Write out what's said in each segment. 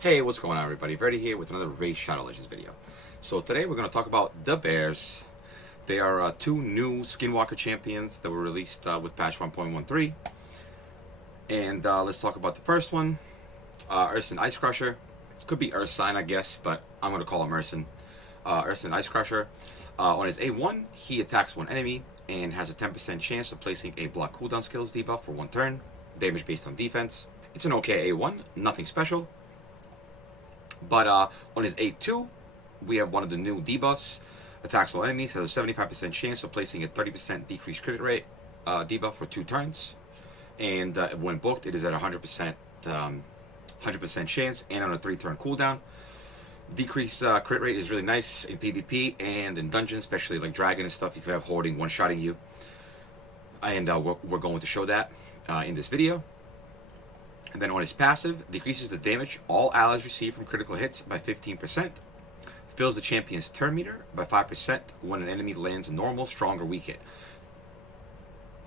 Hey, what's going on, everybody? Verdi here with another Raid Shadow Legends video. So today we're going to talk about the Bears. They are two new Skinwalker champions that were released with patch 1.13. And let's talk about the first one, Ursine Icecrusher. Could be Ursine, I guess, but I'm going to call him Ursine. Ursine Icecrusher. On his A1, he attacks one enemy and has a 10% chance of placing a block cooldown skills debuff for one turn. Damage based on defense. It's an okay A1, nothing special. But on his A2, we have one of the new debuffs. Attacks all enemies, has a 75% chance of placing a 30% decreased crit rate debuff for 2 turns. And when booked, it is at 100% chance and on a 3-turn cooldown. Decreased crit rate is really nice in PvP and in dungeons, especially like Dragon and stuff, if you have Hoarding one-shotting you. And we're going to show that in this video. And then on his passive, decreases the damage all allies receive from critical hits by 15%. Fills the champion's turn meter by 5% when an enemy lands a normal, strong, or weak hit.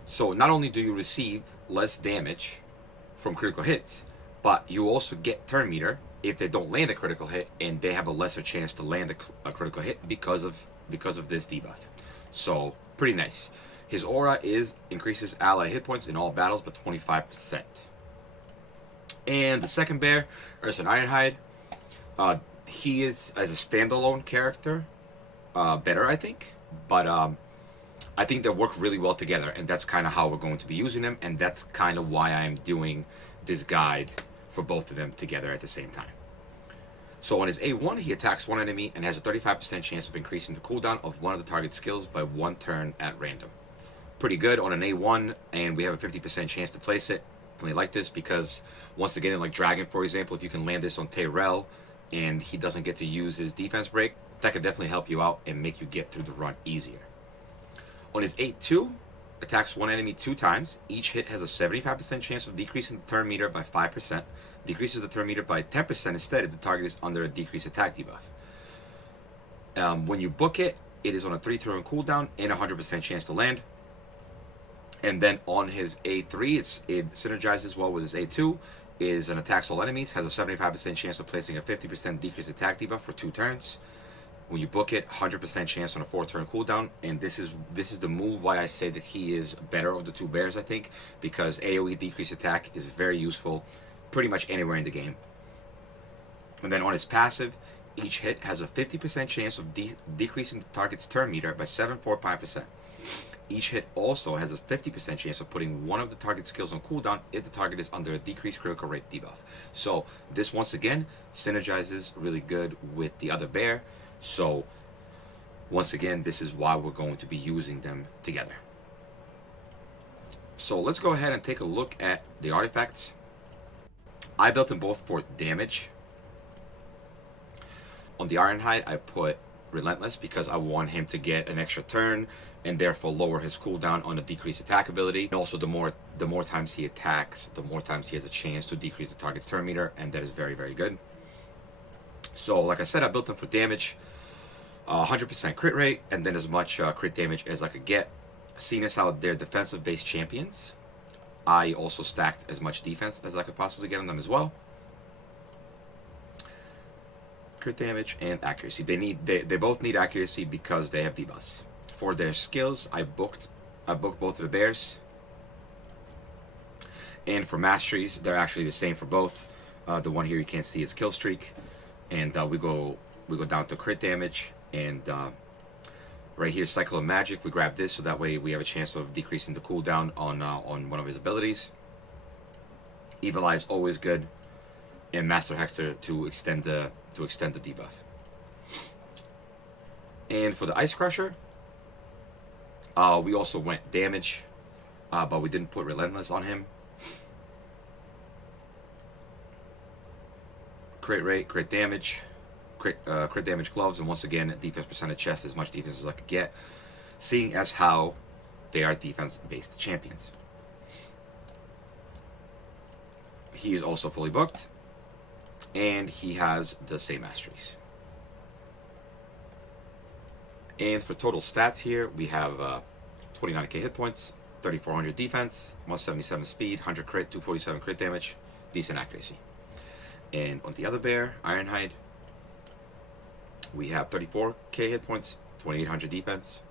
So not only do you receive less damage from critical hits, but you also get turn meter if they don't land a critical hit, and they have a lesser chance to land a critical hit because of this debuff. So pretty nice. His aura increases ally hit points in all battles by 25%. And the second bear, Ursine Ironhide, he is, as a standalone character, better, I think. But I think they work really well together, and that's kind of how we're going to be using them, and that's kind of why I'm doing this guide for both of them together at the same time. So on his A1, he attacks one enemy and has a 35% chance of increasing the cooldown of one of the target skills by 1 turn at random. Pretty good on an A1, and we have a 50% chance to place it. Definitely like this because once again, in like Dragon, for example, if you can land this on Tyrell and he doesn't get to use his defense break, that could definitely help you out and make you get through the run easier. On his 8-2, attacks one enemy 2 times. Each hit has a 75% chance of decreasing the turn meter by 5%. Decreases the turn meter by 10% instead if the target is under a decreased attack debuff. When you book it, it is on a 3-turn cooldown and a 100% chance to land. And then on his A3, it synergizes well with his A2, is an attacks all enemies, has a 75% chance of placing a 50% decreased attack debuff for 2 turns. When you book it, 100% chance on a 4-turn cooldown, and this is the move why I say that he is better of the 2 bears, I think, because AoE decreased attack is very useful pretty much anywhere in the game. And then on his passive, each hit has a 50% chance of decreasing the target's turn meter by 745%. Each hit also has a 50% chance of putting one of the target skills on cooldown if the target is under a decreased critical rate debuff. So this once again synergizes really good with the other bear. So once again, this is why we're going to be using them together. So let's go ahead and take a look at the artifacts. I built them both for damage. On the Ironhide, I put Relentless because I want him to get an extra turn and therefore lower his cooldown on a decreased attack ability. And also the more times he attacks, the more times he has a chance to decrease the target's turn meter, and that is very, very good. So like I said, I built them for damage, 100% crit rate, and then as much crit damage as I could get. Seeing as how they're defensive based champions, I also stacked as much defense as I could possibly get on them as well. Crit damage and accuracy. They both need accuracy because they have debuffs. For their skills, I booked both of the bears. And for masteries, they're actually the same for both. The one here you can't see is kill streak, and we go down to crit damage, and right here cycle of magic. We grab this so that way we have a chance of decreasing the cooldown on one of his abilities. Evil Eye is always good, and Master Hexter to extend the debuff. And for the Icecrusher, we also went damage, but we didn't put Relentless on him. Crit rate, crit damage, crit damage gloves, and once again, defense percentage chest, as much defense as I could get, seeing as how they are defense-based champions. He is also fully booked, and he has the same masteries. And for total stats here, we have 29k hit points, 3400 defense, 177 speed, 100 crit, 247 crit damage, decent accuracy. And on the other bear, Ironhide, we have 34k hit points, 2800 defense,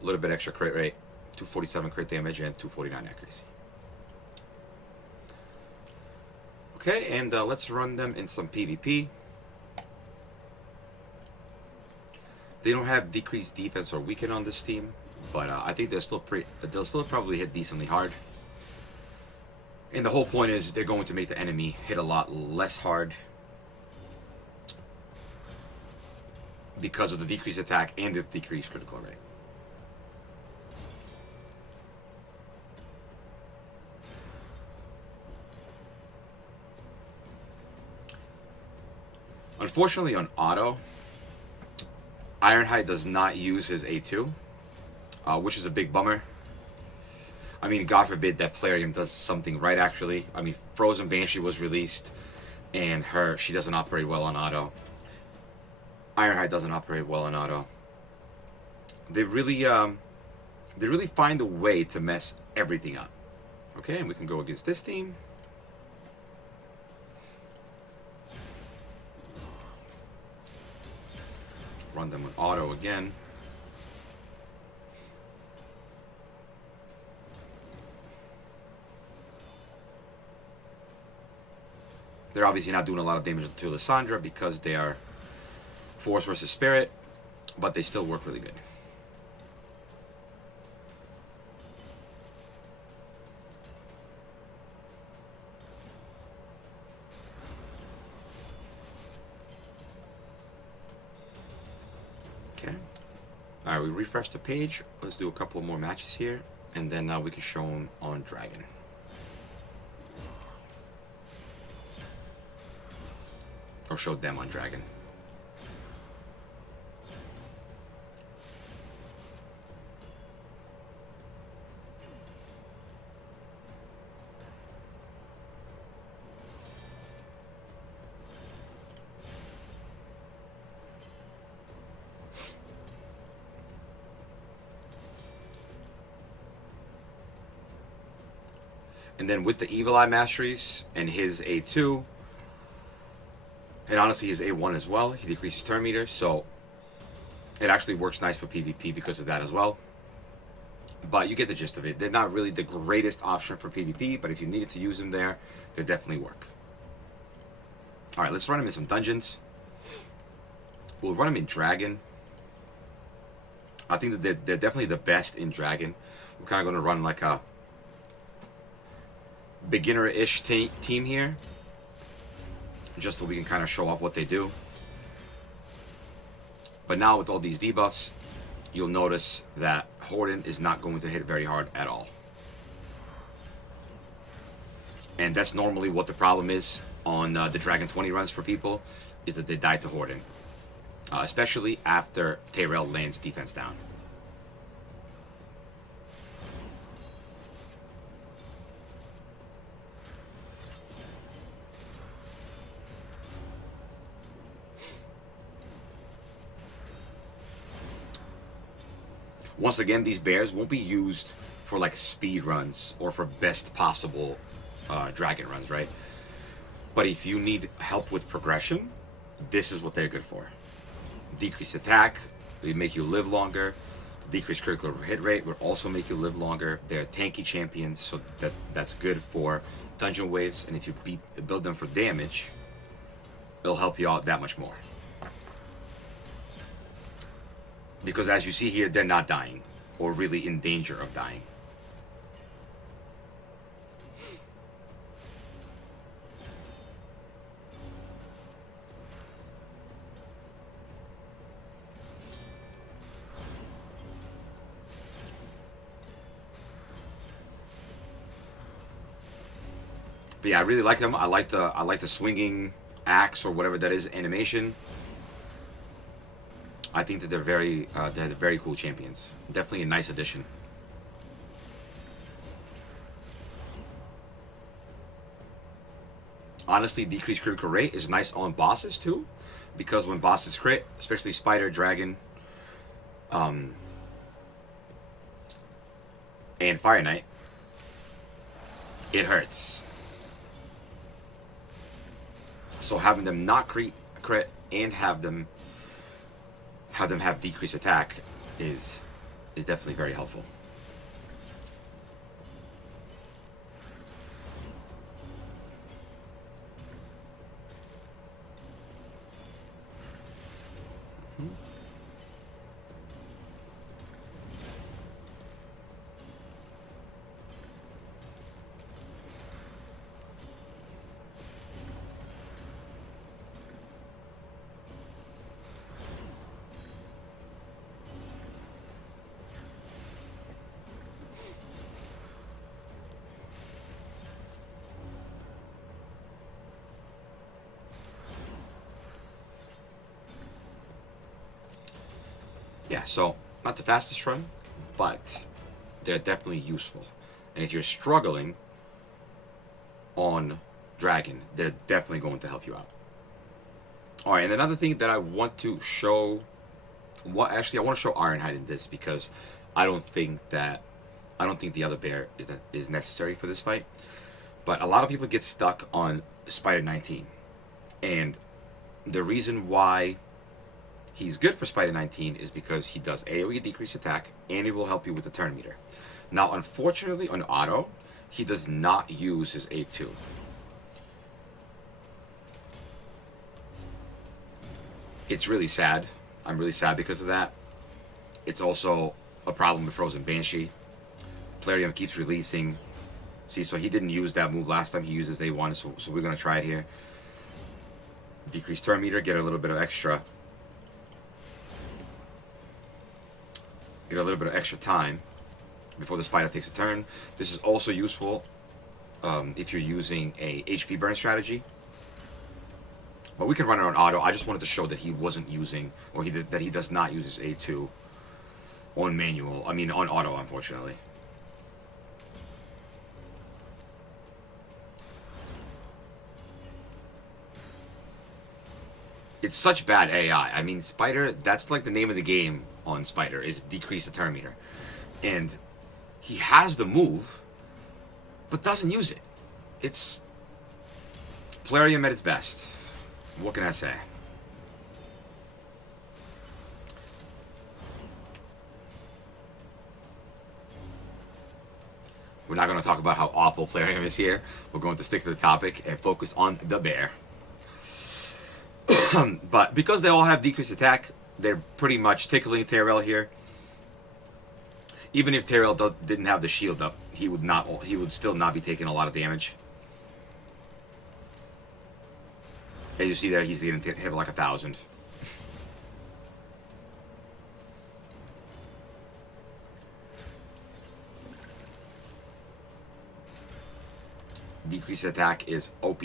a little bit extra crit rate, 247 crit damage, and 249 accuracy. Okay, and let's run them in some PvP. They don't have decreased defense or weaken on this team, but I think they'll still probably hit decently hard. And the whole point is they're going to make the enemy hit a lot less hard because of the decreased attack and the decreased critical rate. Unfortunately, on auto, Ironhide does not use his A2, which is a big bummer. I mean, God forbid that Plarium does something right, actually. I mean, Frozen Banshee was released, and she doesn't operate well on auto. Ironhide doesn't operate well on auto. They really find a way to mess everything up. Okay, and we can go against this team. Run them with auto again. They're obviously not doing a lot of damage to Lysandra because they are Force versus Spirit, but they still work really good. Okay. Alright, we refresh the page. Let's do a couple more matches here, and then we can show them on Dragon. Or show them on Dragon. And then with the Evil Eye Masteries and his A2, and honestly his A1 as well, he decreases turn meter, so it actually works nice for PvP because of that as well. But you get the gist of it. They're not really the greatest option for PvP, but if you needed to use them there, they definitely work. Alright, let's run them in some dungeons. We'll run them in Dragon. I think that they're definitely the best in Dragon. We're kind of going to run like a beginner-ish team here, just so we can kind of show off what they do. But now with all these debuffs, you'll notice that Horden is not going to hit very hard at all. And that's normally what the problem is on the Dragon 20 runs for people, is that they die to Horden. Especially after Tyrell lands defense down. Once again, these bears won't be used for like speed runs or for best possible dragon runs, right? But if you need help with progression, this is what they're good for. Decreased attack, they make you live longer. Decreased critical hit rate would also make you live longer. They're tanky champions, so that's good for dungeon waves. And if you build them for damage, it'll help you out that much more. Because as you see here, they're not dying, or really in danger of dying. But yeah, I really like them. I like the swinging axe or whatever that is animation. I think that they're very cool champions. Definitely a nice addition. Honestly, decreased critical rate is nice on bosses too, because when bosses crit, especially Spider, Dragon, and Fire Knight, it hurts. So having them not crit and have them have decreased attack is definitely very helpful. Yeah, so not the fastest run, but they're definitely useful. And if you're struggling on Dragon, they're definitely going to help you out. All right, and another thing that I want to show, I want to show Ironhide in this because I don't think the other bear is necessary for this fight. But a lot of people get stuck on Spider 19, and the reason why he's good for Spider 19 is because he does AoE decrease attack and he will help you with the turn meter. Now, unfortunately, on auto, he does not use his A2. It's really sad. I'm really sad because of that. It's also a problem with Frozen Banshee. Plarium keeps releasing. See, so he didn't use that move last time. He uses A1, so we're going to try it here. Decrease turn meter, get a little bit of extra. Get a little bit of extra time before the spider takes a turn. This is also useful if you're using a HP burn strategy. But we can run it on auto. I just wanted to show that he wasn't using, or that he does not use his A2 on manual. I mean, on auto, unfortunately. It's such bad AI. I mean, Spider, that's like the name of the game on Spider, is decrease the turn meter. And he has the move, but doesn't use it. It's Plarium at its best. What can I say? We're not going to talk about how awful Plarium is here. We're going to stick to the topic and focus on the bear. But because they all have decreased attack, they're pretty much tickling Terrell here. Even if Terrell didn't have the shield up, he would still not be taking a lot of damage. As you see there, he's getting hit like 1,000. Decreased attack is OP.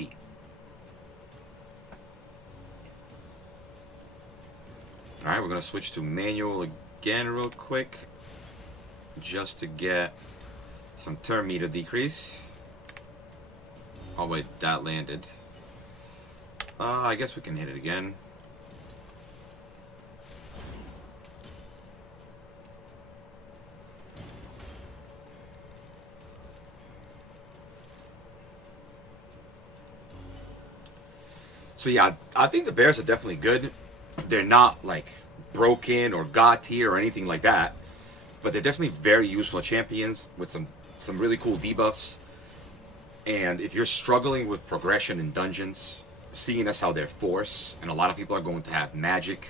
Alright, we're going to switch to manual again real quick. Just to get some turn meter decrease. Oh wait, that landed. I guess we can hit it again. So yeah, I think the bears are definitely good. They're not like broken or god tier or anything like that, but they're definitely very useful champions with some really cool debuffs. And if you're struggling with progression in dungeons, seeing as how they're force, and a lot of people are going to have magic,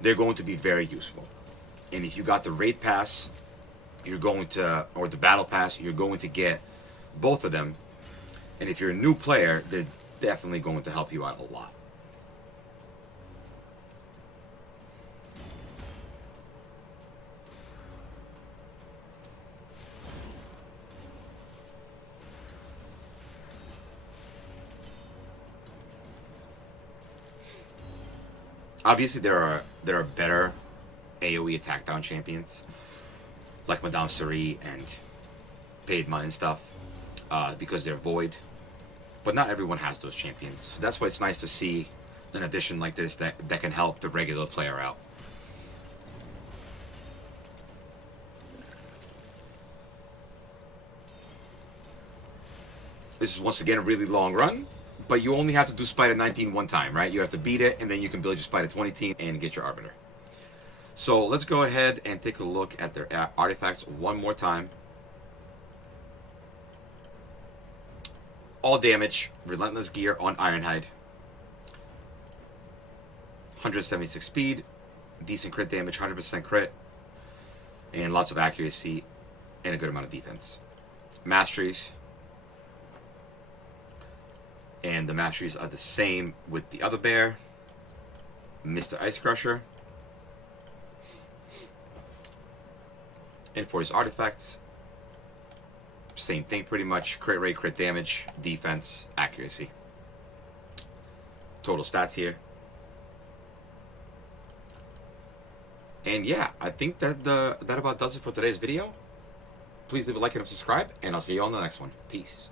they're going to be very useful. And if you got the raid pass, you're going to, or the battle pass, you're going to get both of them. And if you're a new player, they're definitely going to help you out a lot. Obviously, there are better AoE attack down champions, like Madame Sari and Padma and stuff, because they're void. But not everyone has those champions. So that's why it's nice to see an addition like this that can help the regular player out. This is once again a really long run, But you only have to do Spider 19 one time, right? You have to beat it, and then you can build your Spider 20 team and get your Arbiter. So let's go ahead and take a look at their artifacts one more time. All damage, Relentless Gear on Ironhide. 176 speed, decent crit damage, 100% crit, and lots of accuracy, and a good amount of defense. Masteries. And the masteries are the same with the other bear, Mr. Icecrusher. And for his artifacts, same thing pretty much. Crit rate, crit damage, defense, accuracy. Total stats here. And yeah, I think that that about does it for today's video. Please leave a like and subscribe, and I'll see you on the next one. Peace.